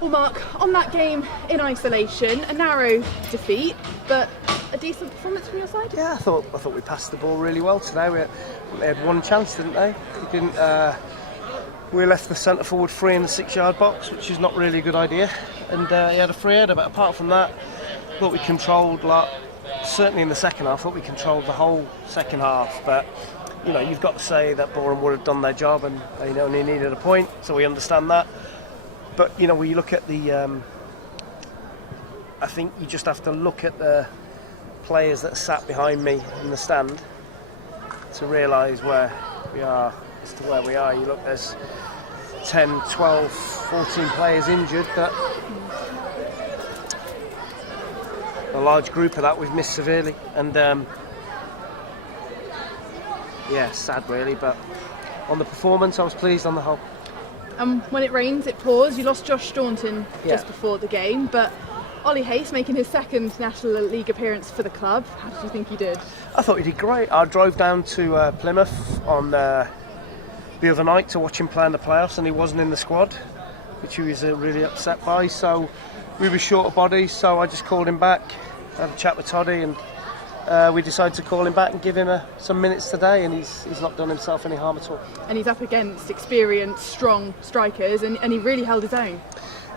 Well, Mark, on that game in isolation, a narrow defeat, but a decent performance from your side? Yeah, I thought we passed the ball really well today. They had one chance, didn't they? We left the centre forward free in the 6-yard box, which is not really a good idea. And he had a free header, but apart from that, I thought we controlled, certainly in the second half, I thought we controlled the whole second half. But, you've got to say that Boreham would have done their job and they only needed a point, so we understand that. But, when you look at I think you just have to look at the players that are sat behind me in the stand to realise where we are as to where we are. You look, there's 10, 12, 14 players injured, but a large group of that we've missed severely, and sad really, but on the performance I was pleased on the whole. When it rains it pours. You lost Josh Staunton just before the game, but Ollie Hayes making his second National League appearance for the club. How did you think he did? I thought he did great. I drove down to Plymouth on the other night to watch him play in the playoffs, and he wasn't in the squad, which he was really upset by. So we were short of bodies, so I just called him back, had a chat with Toddy, and we decided to call him back and give him some minutes today, and he's not done himself any harm at all. And he's up against experienced, strong strikers, and he really held his own.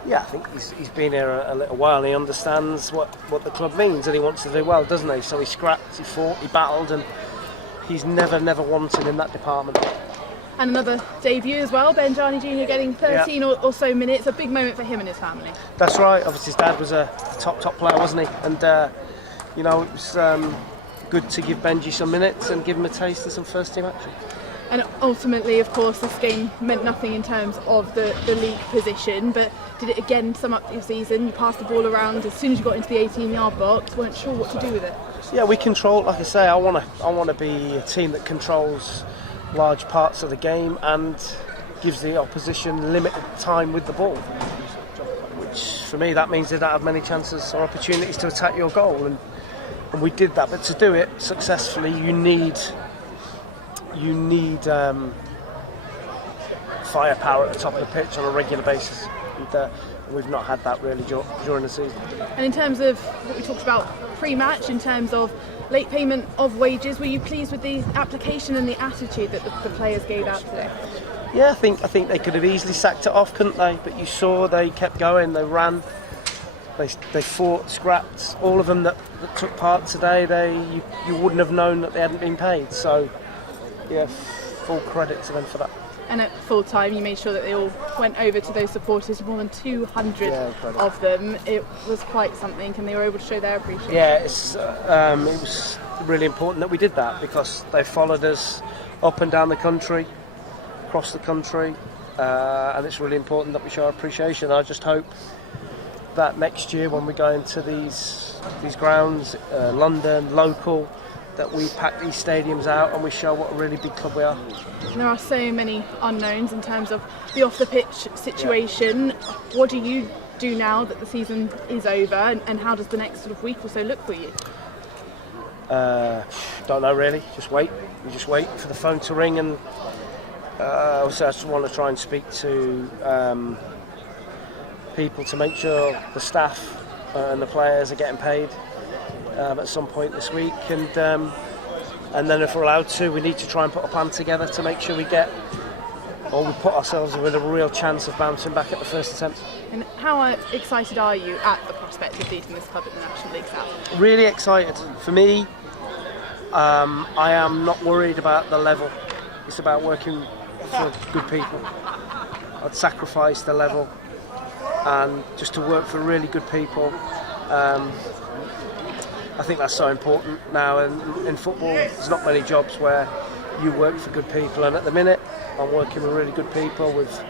Yeah, I think he's been here a little while, and he understands what the club means, and he wants to do well, doesn't he? So he scrapped, he fought, he battled, and he's never wanted in that department. And another debut as well, Ben Jarney Jr. getting 13 or so minutes, a big moment for him and his family. That's right, obviously his dad was a top player, wasn't he? And it was good to give Benji some minutes and give him a taste of some first team action. And ultimately, of course, this game meant nothing in terms of the league position, but did it again sum up your season? You passed the ball around as soon as you got into the 18-yard box, weren't sure what to do with it. Yeah, we control, like I say, I want to be a team that controls large parts of the game and gives the opposition limited time with the ball, which for me that means they don't have many chances or opportunities to attack your goal, and we did that. But to do it successfully, you need firepower at the top of the pitch on a regular basis, and we've not had that really during the season. And in terms of what we talked about pre-match, in terms of late payment of wages, were you pleased with the application and the attitude that the players gave out today? Yeah, I think they could have easily sacked it off, couldn't they? But you saw they kept going, they ran, they fought, scrapped. All of them that took part today, you wouldn't have known that they hadn't been paid. So, yeah, full credit to them for that. And at full time, you made sure that they all went over to those supporters, more than 200 of them. It was quite something, and they were able to show their appreciation. Yeah, it was really important that we did that, because they followed us up and down the country, across the country, and it's really important that we show our appreciation. I just hope that next year when we go into these grounds, London, local, that we pack these stadiums out and we show what a really big club we are. There are so many unknowns in terms of the off-the-pitch situation. What do you do now that the season is over, and how does the next sort of week or so look for you? Don't know really, just wait. We just wait for the phone to ring, and also I just want to try and speak to people to make sure the staff and the players are getting paid at some point this week, and then if we're allowed to, we need to try and put a plan together to make sure we put ourselves with a real chance of bouncing back at the first attempt. And how excited are you at the prospect of leading this club at the National League South? Really excited. For me, I am not worried about the level. It's about working for good people. I'd sacrifice the level and just to work for really good people. I think that's so important now, and in football there's not many jobs where you work for good people, and at the minute I'm working with really good people, with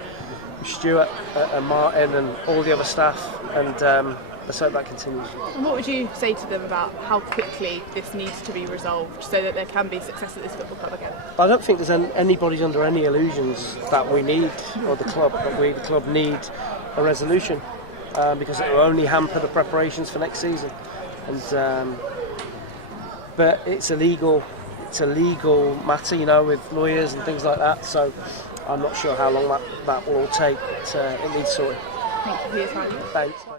Stuart and Martin and all the other staff, and let's hope that continues. And what would you say to them about how quickly this needs to be resolved so that there can be success at this football club again? I don't think there's anybody's under any illusions that we need, or the club need a resolution, because it will only hamper the preparations for next season. And but it's a legal matter, with lawyers and things like that. So I'm not sure how long that will all take. It needs sorting. Thank you for your time. Thanks.